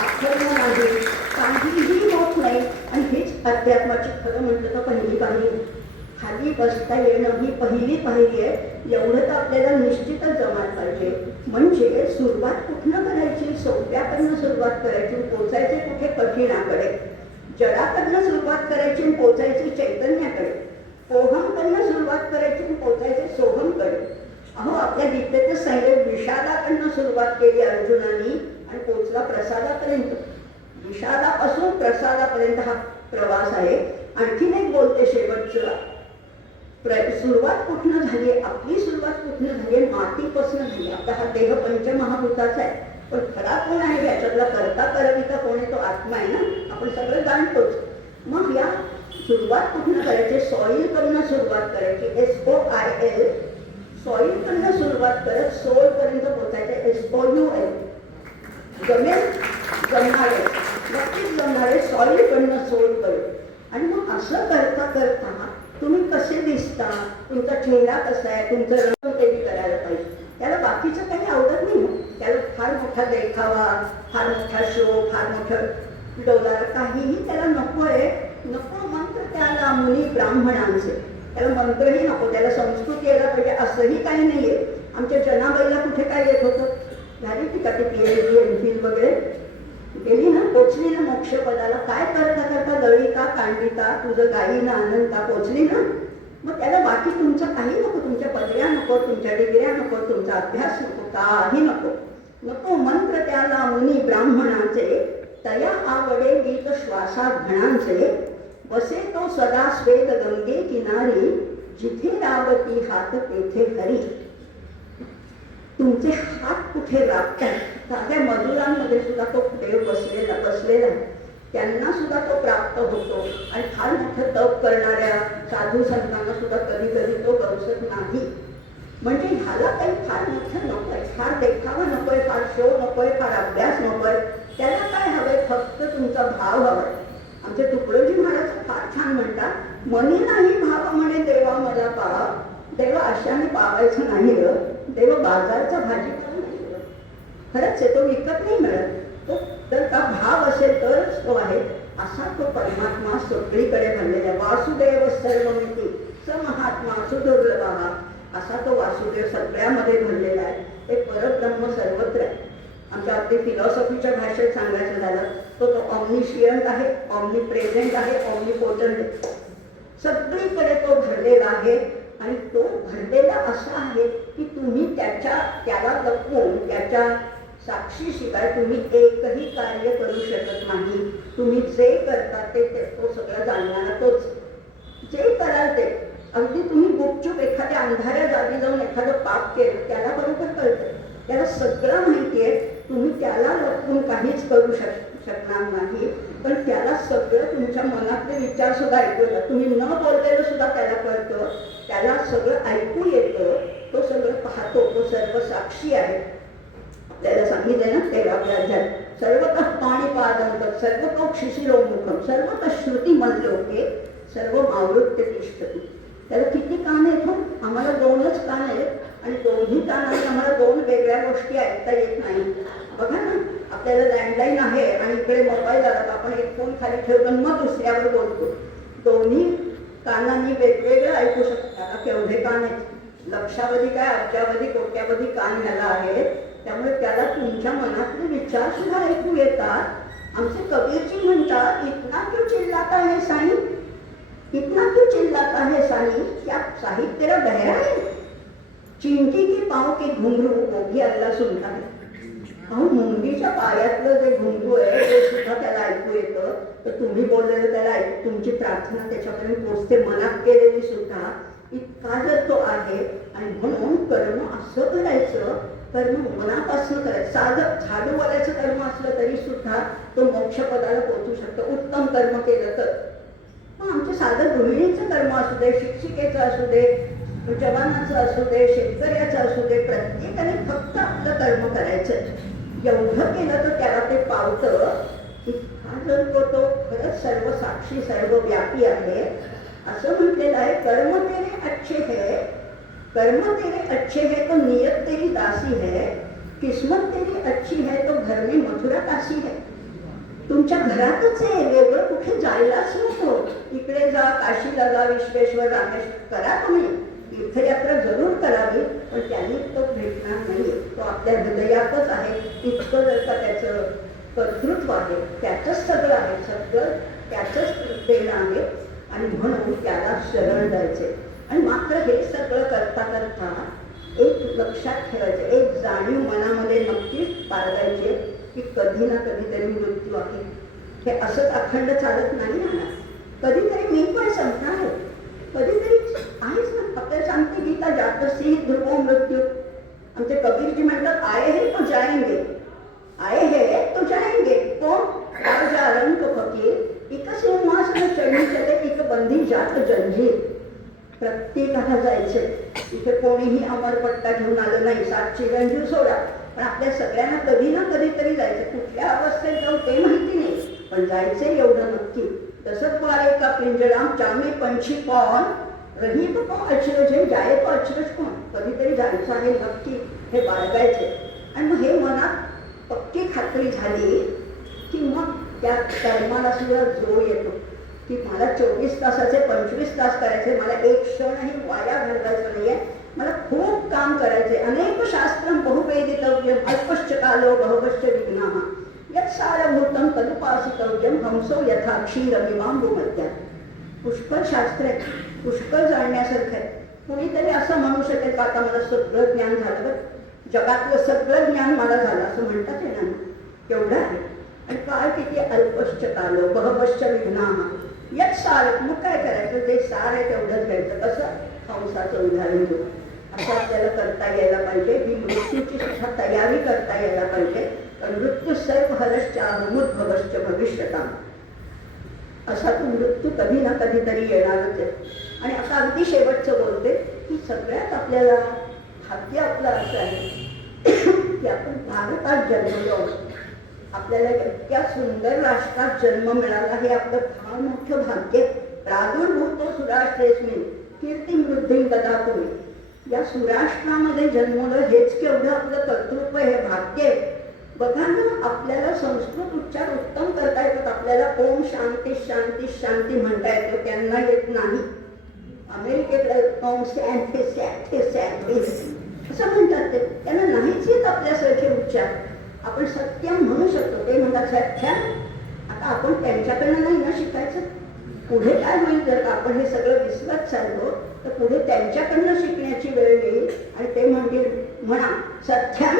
आखरणं नाही, काहीही होत नाही. आणि हेच अध्यात्माची खरं म्हटलं तर पहिली पाहिली. खाली बसता येणं ही पहिली पाहिली आहे. एवढं तर आपल्याला निश्चितच जमायला पाहिजे. म्हणजे सुरुवात कुठनं करायची, सोप्याकडनं सुरुवात करायची, पोचायचे कुठे कठीणाकडे. जडाकडनं सुरुवात करायची आणि पोचायची चैतन्याकडे. पोहमकडनं सुरुवात करायची आणि पोचायचे सोहमकडे. अहो आपल्या गीतेचं सांगितलं, विषादाकडनं सुरुवात केली अर्जुनानी आणि पोचला प्रसादापर्यंत. विषादापासून प्रसादापर्यंत हा प्रवास आहे. आणखीन एक बोलते शेवटचं, सुरुवात कुठनं झाली, आपली सुरुवात कुठनं झाली, मातीपासून झाली. आपला हा देह पंचमहाभूताचा आहे, पण खरा कोण आहे याच्यातला करता करविता कोण आहे, तो आत्मा आहे ना. आपण सगळं जाणतोच. मग या सुरुवात कुठनं करायची, सॉइलकडनं सुरुवात करायची, SOIL. सॉइलकडनं सुरुवात करत सोलपर्यंत पोचायचं, SOUL. जमणारे नक्कीच जमणारे, सॉइलकडनं सोलपर्यंत. आणि मग असं करता करता तुम्ही कसे दिसता, तुमचा चेहरा कसा आहे, तुमचं रंग तेही करायला पाहिजे. त्याला बाकीचं काही आवडत नाही. त्याला फार मोठा देखावा, फार मोठा शो, फार मोठं डोलार काहीही त्याला नको आहे. नको मंत्र त्याला मुनी ब्राह्मणांचे, त्याला मंत्रही नको, त्याला संस्कृत यायला पाहिजे असंही काही नाही आहे. आमच्या जनाबाईला कुठे काय येत होतं, झाली ती का ती PhD MPhil वगैरे गेली ना, पोचली ना मोक्षपदाला. काय करता करता दळिता कांडिता तुझं गायीनं आनंदा पोचली ना. मग त्याला बाकी तुमचं काही नको, तुमच्या पदव्या नको, तुमच्या डिग्र्या नको, तुमचा अभ्यास नको, काही नको. नको मंत्र त्याला मुनी ब्राह्मणाचे, तया आवडे गीत श्वासात घणांचे. बसे तो सदा स्वेद गंगे किनारी, जिथे रावती हात तेथे हरी. तुमचे हात कुठे राबतात, साध्या मजुरांमध्ये सुद्धा तो देव बसलेला आहे. त्यांना सुद्धा तो प्राप्त होतो. आणि फार मोठं तप करणाऱ्या साधू संतांना सुद्धा कधी कधी तो गवसत नाही. म्हणजे ह्याला काही फार मोठं नकोय, फार देखावा नकोय, फार शो नकोय, फार अभ्यास नकोय. त्याला काय हवंय, फक्त तुमचा भाव हवाय. आमचे तुकडोजी महाराज फार छान म्हणतात, मनी नाही भाव म्हणे देवा मला पाव. देव अशाने पावायचं नाही ग, देव बाजारचा भाजीपाला नाही. खरंच आहे, तो विकत नाही मिळत. तो जर का भाव असेल तरच तो आहे. असा तो परमात्मा सगळीकडे भरलेला. वासुदेव सर्वमिती स महात्मा सुदुर्लभः. असा तो वासुदेव सगळ्यामध्ये भरलेला आहे. ते परब्रह्म सर्वत्र आहे. आमच्या अगदी फिलॉसॉफीच्या भाषेत सांगायचं झालं तो ऑमनिशियंट आहे, ऑमनी प्रेझेंट आहे, ऑमनी पोटंट आहे. सगळीकडे तो भरलेला आहे. आणि तो भरलेला असा आहे की तुम्ही त्याला लपवून त्याच्या साक्षीशिवाय तुम्ही एकही कार्य करू शकत नाही. तुम्ही जे करता ते तो सगळं जाणणारा तोच. जे कराल ते, अगदी तुम्ही गुपचूप एखाद्या अंधाऱ्या जागी जाऊन एखादं पाप केलं त्याला बरोबर कळतं, त्याला सगळं माहिती आहे. तुम्ही त्याला लपवून काहीच करू शकणार नाही. पण त्याला सगळं तुमच्या मनातले विचार सुद्धा ऐकू येतात. तुम्ही न बोललेलं सुद्धा त्याला कळतं, त्याला सगळं ऐकू येतं, तो सगळं पाहतो, तो सर्व साक्षी आहे. त्याला सांगितलं ना 13व्या अध्यायात, सर्वतः पाणिपादं सर्वतः शिशिरोमुखम सर्वतः श्रुतिमल्लोके सर्व आवृत्य तिष्ठती. त्याला किती कान आहेत हो? आम्हाला 2च कान आहेत आणि दोन्ही कानाने आम्हाला 2 वेगळ्या गोष्टी ऐकता येत नाही. बघा ना, आपल्याला लँडलाईन आहे आणि इकडे मोबाईल आला तर आपण एक फोन खाली ठेवून मग दुसऱ्यावर बोलतो. दोन्ही कानांनी वेगवेगळं ऐकू शकता. केवढे कान आहेत? लक्षावधी काय अब्जावधी कोट्यावधी कान ह्याला आहेत. त्यामुळे त्याला तुमच्या मनातले विचार सुद्धा ऐकू येतात. आमचे कबीरजी म्हणतात, इतना क्यों चिल्लाता है साईं, इतना क्यों चिल्लाता है साईं, क्या साहिब तेरा बहरा है. चिंटी के पाँव के घुंघरू वो भी अल्लाह सुनता है. अहो, मुंगीच्या पायातलं जे घुंगरू आहे ते सुद्धा त्याला ऐकू येतं. तर तुम्ही बोललेलं त्याला ऐकू, तुमची प्रार्थना त्याच्यापर्यंत पोचते, मनात केलेली सुद्धा. इतका जर तो आहे. आणि म्हणून कर्म असं करायचं, कर्म मनापासून करायचं. साधं झाडूवाल्याचं कर्म असलं तरी सुद्धा तो मोक्षपदाला पोहोचू शकतो, उत्तम कर्म केलं तर. मग आमचं साधं गृहिणीचं कर्म असू दे, शिक्षिकेचं असू दे, जवानाचं असू दे, शेतकऱ्याचं असू दे, प्रत्येकाने फक्त आपलं कर्म करायचं. एवढं केलं तर त्याला ते पावतं. इतका जर तो खरंच सर्व साक्षी सर्व व्यापी आहे. असं म्हटलेलं आहे, कर्म तेरे अच्छे है, कर्म तेरे अच्छे है तो नियत तेरी दासी है, किस्मत तेरी अच्छी है तो घर में मथुरा काशी है. तुमच्या घरातच आहे, वेगळं कुठे जायलाच नको. इकडे जा, काशीला जा, विश्वेश्वर रामेश्वर करा तुम्ही, तीर्थयात्रा जरूर करावी, पण त्यांनी तो भेटणार नाही. तो आपल्या हृदयातच आहे. इतकं जर का त्याचं कर्तृत्व आहे, त्याचंच सगळं आहे, सगळं त्याचंच देणं आहे. आणि म्हणून त्याला शरण जायचे. आणि मात्र हे सगळं करता करता एक लक्षात ठेवायचं, एक जाणीव मनामध्ये नक्कीच बाळगायचे की कधी ना कधीतरी मृत्यू आहे. हे असंच अखंड चालत नाही ना. कधीतरी मी पण संपणार, कधीतरी आहेच ना. आपल्याला सांगते गीता, जातसी ध्रुवो मृत्यू. आमचे कबीरजी म्हणतात, आए हे तो जाएंगे, आए हे तो जाएंगे. कोण? राजा अलंक फकीर. एक सिंहासन चढणी चले, एक बंदी जात जंजीर. प्रत्येकाला जायचंय. इथे कोणीही अमरपट्टा घेऊन आलं नाही, 7 चिरंजीव सोडा. पण आपल्या सगळ्यांना कधी ना कधीतरी जायचं. कुठल्या अवस्थेत जाऊ ते माहिती नाही, पण जायचंय एवढं नक्की. तसंच वारे का पिंजरा चामे पंछी कौन, रही तो अचरज है, जाए तो अचरज कोण. कधीतरी जायचं आहे नक्की, हे बाळगायचे. आणि मग हे मनात पक्की खात्री झाली की मग त्या कर्माला सुद्धा जोर येतो की मला 24 तासाचे 25 तास करायचे, मला एक क्षणही वाया घालवायचं नाहीये, मला खूप काम करायचे. अनेक शास्त्रम बहुवेदितव्यम अल्पश्च कालो बहुपश्च विघ्नाः यत् सारभूतं तदुपासितव्यम हंसो यथा क्षीरमिमाम्बुमध्यः. पुष्कळ शास्त्र आहे, पुष्कळ जाणण्यासारखं आहे. कुणीतरी असं म्हणू शकेल का आता मला सगळं ज्ञान झालं, बरं जगातलं सगळं ज्ञान मला झालं असं म्हणतात येणार ना, केवढं आहे. आणि काय किती अल्पश्च कालो बहवश्च विघ्नाः यत् सार. मग काय करायचं, जे सार आहे तेवढंच घ्यायचं. कसं, कंसाचं उदाहरण घेऊ. असं आपल्याला करता यायला पाहिजे. ही मृत्यूची सुद्धा तयारी करता यायला पाहिजे. मृत्यू सर्व हरश्चामुद्भवश्च भविष्यताम्. असा तो मृत्यू कधी ना कधीतरी येणारच आहे. आणि आता अगदी शेवटचं बोलते की सगळ्यात आपल्याला भाग्य आपलं असं आहे की आपण भारतात जन्मलो. आपल्याला इतक्या सुंदर राष्ट्रात जन्म मिळाला, हे आपलं फार मोठं भाग्य. प्रादुर्भूतो सुराष्ट्रेस्मिन् कीर्तिं वृद्धिं ददातु मे. या सुराष्ट्रामध्ये जन्मलं हेच केवढं आपलं कर्तृत्व, हे भाग्य आहे. बघा ना, आपल्याला संस्कृत उच्चार उत्तम करता येतात. आपल्याला ओम शांती शांती शांती म्हणता येतं, त्यांना येत नाही. अमेरिकेतला ओम शांती शांती शांती असं म्हणतात ते, त्यांना नाहीच येत आपल्यासारखे उच्चार. आपण सत्यम म्हणू शकतो, ते म्हणतात सत्यम. आता आपण त्यांच्याकडनं नाही ना शिकायचं. पुढे काय होईल जर आपण हे सगळं विसरत चाललो, तर पुढे त्यांच्याकडनं शिकण्याची वेळ येईल आणि ते म्हणतील म्हणा सत्यम.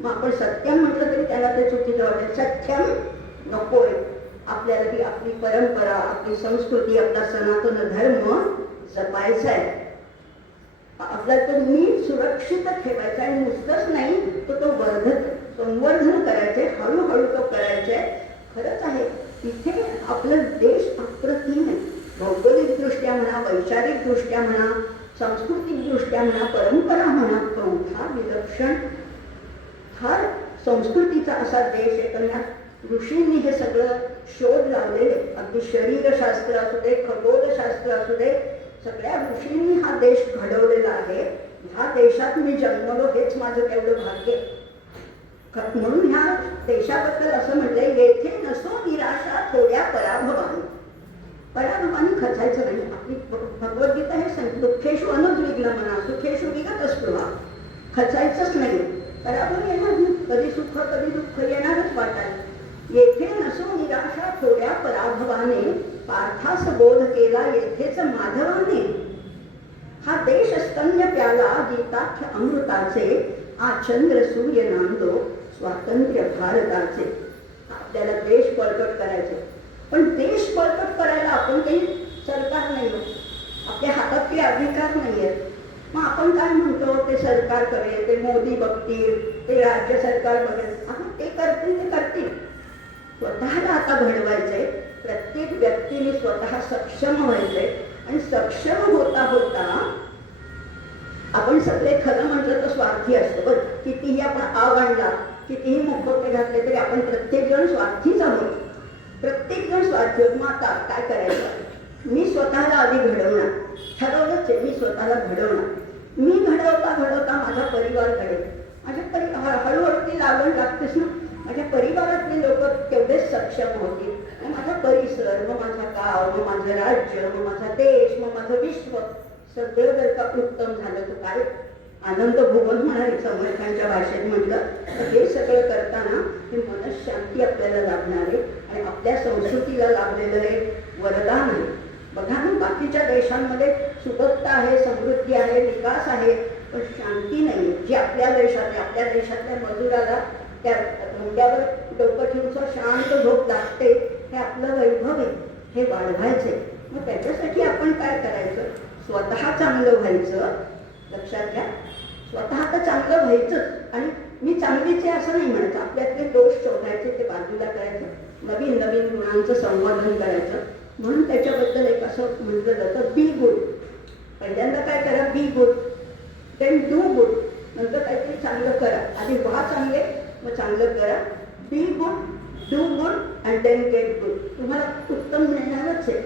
मग आपण सत्यम म्हटलं तरी त्याला ते चुकीचं वाटेल. सत्यम नकोय. आपल्याला ही आपली परंपरा, आपली संस्कृती, आपला सनातन धर्म जपायचा आहे. आपला तो नीट सुरक्षित ठेवायचा आहे. नुसतंच नाही तर तो संवर्धन करायचंय, हळूहळू तो करायचंय. खरंच आहे इथे आपलं देश अप्रतिम आहे. भौगोलिक दृष्ट्या म्हणा, वैचारिक दृष्ट्या म्हणा, सांस्कृतिक दृष्ट्या म्हणा, परंपरा म्हणा, फार विलक्षण, फार संस्कृतीचा असा देश आहे. तर या ऋषींनी हे सगळं शोध लावलेले. अगदी शरीरशास्त्र असू दे, खगोलशास्त्र असू दे, सगळ्या ऋषींनी हा देश घडवलेला आहे. ह्या देशात मी जन्मलो हेच माझं तेवढं भाग्य. म्हणून ह्या देशाबद्दल असं म्हटलंय, येथे नसो निराशा थोड्या पराभवाने. पराभवाने खचायचं नाही. आपली भगवद्गीता हे सांगते, दुःखेषु अनुद्विग्न मना सुखेषु विगत स्पृहा. खचायचंच नाही. पराभव येणार नाही. कधी सुख कधी दुःख येणारच वाटायला. येथे नसो निराशा थोड्या पराभवाने पार्थास बोध केला येथेच माधवाने. हा देश स्तन्य प्याला गीताख्य अमृताचे, आचंद्र सूर्य नांदो स्वातंत्र्य भारताचे. आपल्याला देश बळकट करायचे. पण देश बळकट करायला आपण काही सरकार नाही आहोत. आपल्या हातात काही अधिकार नाही आहेत. मग आपण काय म्हणतो, ते सरकार करेल, ते मोदी बघतील, ते राज्य सरकार बघेल. आपण ते करतील, ते करतील. स्वतःला आता घडवायचंय. प्रत्येक व्यक्तीने स्वतः सक्षम व्हायचंय. आणि सक्षम होता होता आपण सगळे खरं म्हटलं तर स्वार्थी असतो. बरं, कितीही आपण आव आणला, कितीही मुखवटे घातले तरी आपण प्रत्येक जण स्वार्थीच आहोत. प्रत्येक जण स्वार्थी होत. मग आता काय करायचं, मी स्वतःला आधी घडवणार. ठरवलंच आहे मी स्वतःला घडवणार. मी घडवता घडवता माझा परिवार घडेल. माझ्या हळूहळू ती लागण लागतेच ना. माझ्या परिवारातले लोक तेवढेच सक्षम होतील. माझा परिसर, मग माझा गाव, मग माझं राज्य, मग माझा देश, मग माझं विश्व सगळं जर का उत्तम झालं तर काय आनंद भुवन म्हणाले समर्थांच्या भाषेत म्हटलं तर हे सगळं करताना हे मनशांती आपल्याला लाभणार आहे. आणि आपल्या संस्कृतीला लाभलेलं हे वरदान आहे. बघा ना, बाकीच्या देशांमध्ये सुबत्ता आहे, समृद्धी आहे, विकास आहे, पण शांती नाही जी आपल्या देशात आहे. आपल्या देशातल्या मजुराला त्या धोंड्यावर डोकं ठेवून शांत झोप लागते. हे आपलं वैभव आहे, हे वाढवायचे. मग त्याच्यासाठी आपण काय करायचं, स्वतः चांगलं व्हायचं. लक्षात घ्या, स्वतः तर चांगलं व्हायचंच. आणि मी चांगलीच आहे असं नाही म्हणायचं. आपल्यातले दोष शोधायचे, ते बाजूला करायचं, नवीन नवीन गुणांचं संवर्धन करायचं. म्हणून त्याच्याबद्दल एक असं म्हटलं जातं, बी गुड. पहिल्यांदा काय करा, be good, then do good. नंतर काहीतरी चांगलं करा. आधी व्हा चांगले, मग चांगलं करा. Be good, do good and then get good. तुम्हाला उत्तम मिळणारच आहे.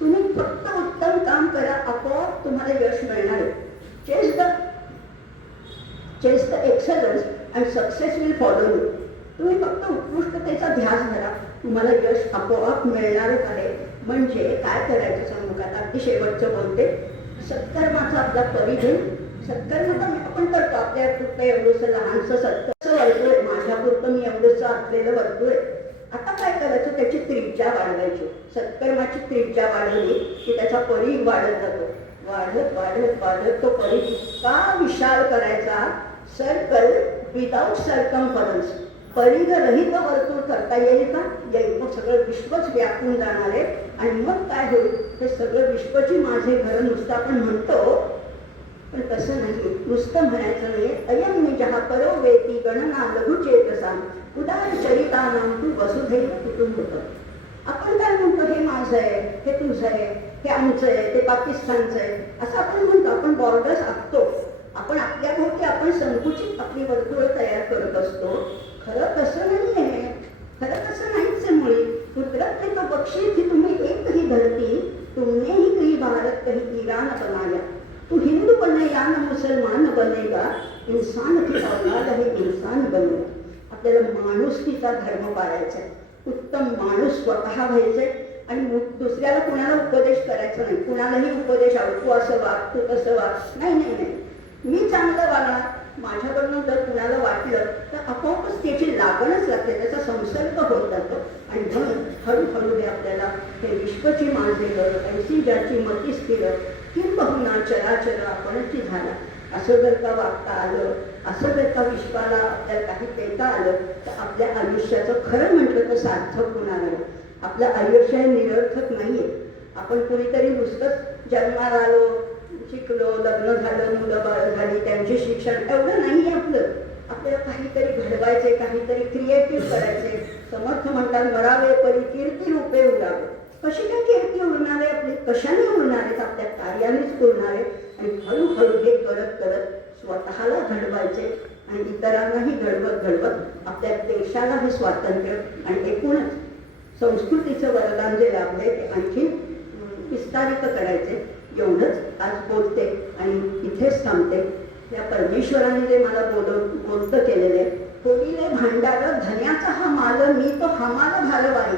तुम्ही फक्त उत्तम काम करा, आपोआप तुम्हाला यश मिळणार आहे. Chase the excellence and success will follow you. तुम्ही फक्त उत्कृष्टतेचा ध्यास धरा, तुम्हाला यश आपोआप मिळणारच आहे. म्हणजे काय करायचं सांगू का, अगदी शेवटचं बोलते. सत्कर्माचा आपला परिधेय. सत्कर्म तर आपण करतो. आपल्या पुरतं एवढंसं लहानसं सत्कर्म वर्तुळ आहे. माझ्या पुरतं मी एवढंसं असलेलं वर्तुळ आहे. आता काय करायचं, त्याची त्रिज्या वाढवायची. सत्कर्माची त्रिज्या वाढवली की त्याचा परीघ वाढत जातो. वाढत वाढत वाढत तो परीघ इतका विशाल करायचा, सर्कल विदाउट सर्कम्फरन्स, परीघ रहित वर्तुळ करता येईल का? येईल. मग सगळं विश्वच व्यापून जाणार आहे. आणि मग काय होईल, हे सगळं विश्वची माझे घर नुसतं आपण म्हणतो, पण तसं नाही. नुसतं म्हणायचं नाही. अयम निजः परो वेती गणना लघुचेतसा उदार चरितानां तू वसुधैव कुटुंबकम्. आपण काय म्हणतो, हे माझं आहे, हे तुझं आहे, हे आमचं आहे, ते पाकिस्तानचं आहे, असं आपण म्हणतो. आपण बॉर्डर्स आखतो. आपण आपल्या भोवती आपण संकुचित आपली वर्तुळं तयार करत असतो. खरं तसं नाही आहे. खरं तसं नाहीच आहे मुळी. कुदरत ने तो बख्शी थी तुम्हें एक ही धरती, तुमने ही कही भारत कही ईरान बनाया. तू हिंदू बने या न मुसलमान बनेगा, इंसान की औलाद है इंसान बनेगा. आपल्याला माणुसकीचा धर्म पाळायचा आहे. उत्तम माणूस स्वतः व्हायचंय आणि दुसऱ्याला कुणाला उपदेश करायचा नाही. कुणालाही उपदेश तू असं वाग, तू तसं वाग, नाही नाही नाही. मी चांगलं वागणार, माझ्याकडनं जर कुणाला वाटलं तर आपोआपच त्याची लागणच लागते, त्याचा संसर्ग होत जातो. आणि म्हणून हळूहळू हे आपल्याला हे विश्वची माझे घर ऐसी ज्याची मती स्थिर किंबहुना चराचर आपणची झाला. असं जर का वागता आलं, असं जर का विश्वाला आपल्याला काही देता आलं, तर आपल्या आयुष्याचं खरं म्हटलं तर सार्थक होणार आहे. आपलं आयुष्य हे निरर्थक नाही आहे. आपण कुणीतरी नुसतंच जन्माला आलो, शिकलो, लग्न झालं, मुलं बाळ झाली, त्यांचे शिक्षण, एवढं नाही आहे आपलं. आपल्याला काहीतरी घडवायचे, काहीतरी क्रिएटिव्ह करायचे. समर्थ म्हणतात मरावे परी कीर्ती रूपे उडावे. कशी काय कीर्ती उडणार आहे आपली? कशाने उडणार आहेत? आपल्या कार्यानेच उडणार आहे. आणि हळूहळू हे करत करत स्वतःला घडवायचे आणि इतरांनाही घडवत घडवत आपल्या देशाला हे स्वातंत्र्य आणि एकूणच संस्कृतीचं वरदान जे लाभले ते आणखी विस्तारित करायचे. एवढंच आज बोलते आणि इथेच थांबते. या परमेश्वराने जे मला बोलतं केलेले, कोणीले भांडार धन्याचा हा माल मी तो हमाला घालवाई.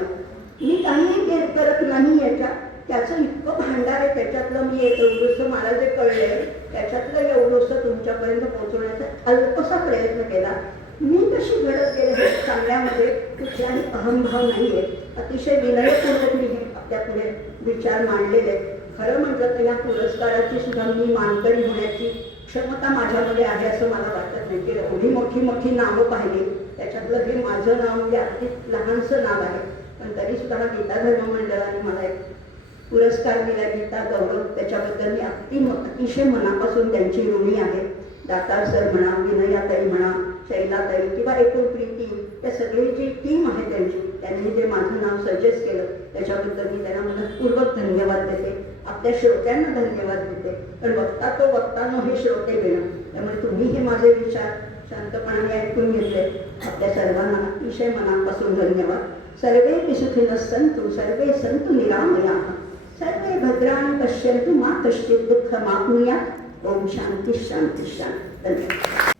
मी काहीही करत नाही याच्यात, त्याचं इतकं भांडार आहे. त्याच्यातलं मी एक एवढंसं मला जे कळलंय त्याच्यातलं एवढंसं तुमच्यापर्यंत पोहोचवण्याचा अल्पसा प्रयत्न केला. मी कशी घडत गेले हे सांगण्यामध्ये कुठलाही अहंभाव नाही आहे. अतिशय विनयपूर्वक मी हे आपल्या पुढे विचार मांडलेले. खरं म्हटलं तर या पुरस्काराची सुद्धा मी मानकरी होण्याची क्षमता माझ्यामध्ये आहे असं मला वाटत नाही. की एवढी मोठी मोठी नावं पाहिली, त्याच्यातलं हे माझं नाव म्हणजे अगदी लहानसं नाव आहे. पण तरी सुद्धा गीता धर्म मंडळाने मला एक पुरस्कार दिला, गीता गौरव. त्याच्याबद्दल मी अतिशय मनापासून त्यांची ऋणी आहे. दातार सर म्हणा, विनयाताई म्हणा, शैलाताई किंवा एकूण प्रीती, त्या सगळी जी टीम आहे त्यांची, त्यांनी जे माझं नाव सजेस्ट केलं त्याच्याबद्दल मी त्यांना मनपूर्वक धन्यवाद देते. आपल्या श्रोत्यांना धन्यवाद देते. पण वक्ता तो वक्तानो हे श्रोते घेणं. त्यामुळे तुम्ही हे माझे विचार शांतपणाने ऐकून घेतले. आपल्या सर्वांना अतिशय मनापासून धन्यवाद. सर्वे सुखिनः सन्तु सर्वे सन्तु निरामयाः सर्वे भद्राणि पश्यन्तु मा कश्चित् दुःखमाप्नुयात्. ओम शांती शांती शांती. धन्यवाद.